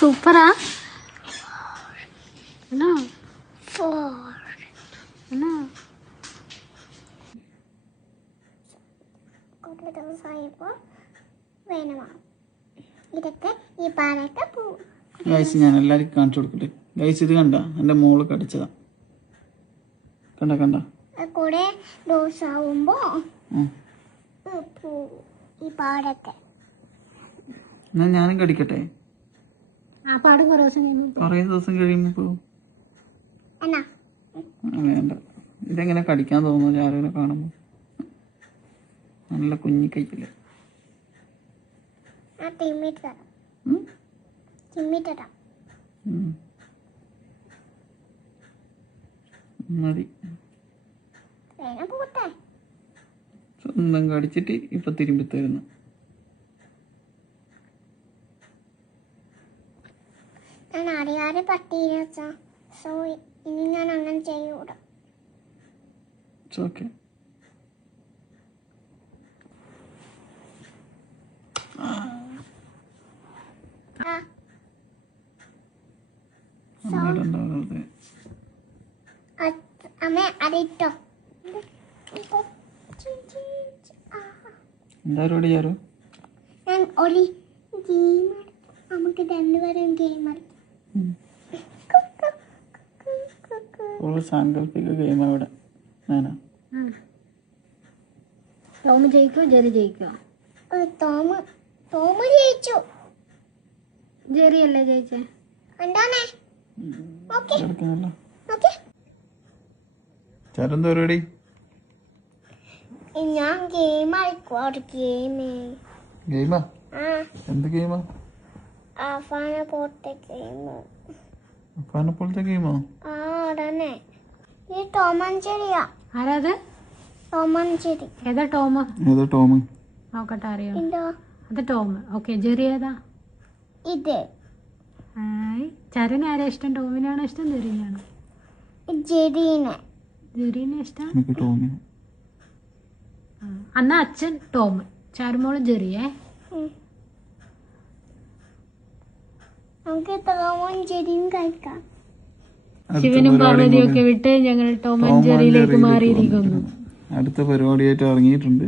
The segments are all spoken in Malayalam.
സൂപ്പറാ ആണോ? ആണോ? ഇതൊക്കെ ഈ പാലൊക്കെ പോവും. ഗൈസ് ഞാൻ എല്ലാവർക്കും കാണിച്ചു കൊടുക്കട്ടെ. ഗൈസ് ഇത് കണ്ട എൻ്റെ മോള് കടിച്ചതാ. കണ്ട കൂടെ ഡോസ് ആവുമ്പോ ഈ പാടൊക്കെ. എന്നാ ഞാനും കടിക്കട്ടെ. ആ പാടും കുറേ ദിവസം കഴിയുമ്പോ എന്നാ വേണ്ട. ഇതെങ്ങനെ കടിക്കാൻ തോന്നുന്നു ആരെങ്കിലും കാണുമ്പോ? നല്ല കുഞ്ഞിക്കൈക്കില്ല. മതി. സ്വന്തം കടിച്ചിട്ട് ഇപ്പൊ തിരുമ്പി തരുന്നു. ഞാൻ അറിയാതെ പട്ടീനെ വെച്ചാ, സോ ഇനി ഞാൻ അങ്ങനെ ചെയ്യൂടാ. ഓക്കെ. അമ്മ അറിയിട്ടോ. എന്താ പരിപാടി ചാരു? ഞാൻ ഒളി ഗെയിം നമുക്ക് രണ്ടുപേരും ഗെയിം സാങ്കല്പിക ഗെയിം അവിടെ. Tom ജയിക്കോ Jerry ജയിക്കോ? തോമ ജയിച്ചു. ജെറി അല്ലേ ജയിച്ചേ? കണ്ടാനേ? ചാരെന്താ പരിപാടി? ഞാൻ ഗെയിം ഗെയിമാ? എന്ത് ഗെയിമാ? അഫാനെ പോലത്തെ ഗെയിം. അഫാനെ പോലത്തെ ഗെയിമോ? ആ ഉടനെ ഈ ടോമഞ്ചേരിയാ. ആരാത്? ടോമഞ്ചേരി. ഏതാ ടോം? നോക്കട്ടെ അറിയോ? അത് ടോം. ഓക്കെ. ജെറി ഏതാ? ഇത്. ചരന് ആരാ ഇഷ്ടം? ടോമിനാണോ ഇഷ്ടം ജെറിനാണോ? ജെറീനെ ഇഷ്ടം? അന്നാ അച്ഛൻ ടോം, ചാരുമോള് ജെറിയേ. ശിവനും പാർവതിയും ഒക്കെ വിട്ട് ഞങ്ങൾ ടോം ആൻഡ് ജെറിയിലേക്ക് മാറിയിരിക്കുന്നു. അടുത്ത പരിപാടിയായിട്ട് ഇറങ്ങിയിട്ടുണ്ട്.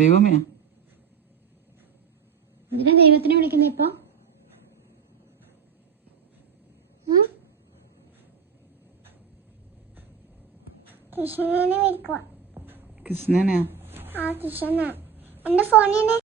ദൈവമേ, എന്തിനാ ദൈവത്തിനെ വിളിക്കുന്നേ ഇപ്പൊ? കൃഷ്ണനെ വിളിക്കുക. കൃഷ്ണനെയാ? ആ കൃഷ്ണ. എന്റെ ഫോണിന്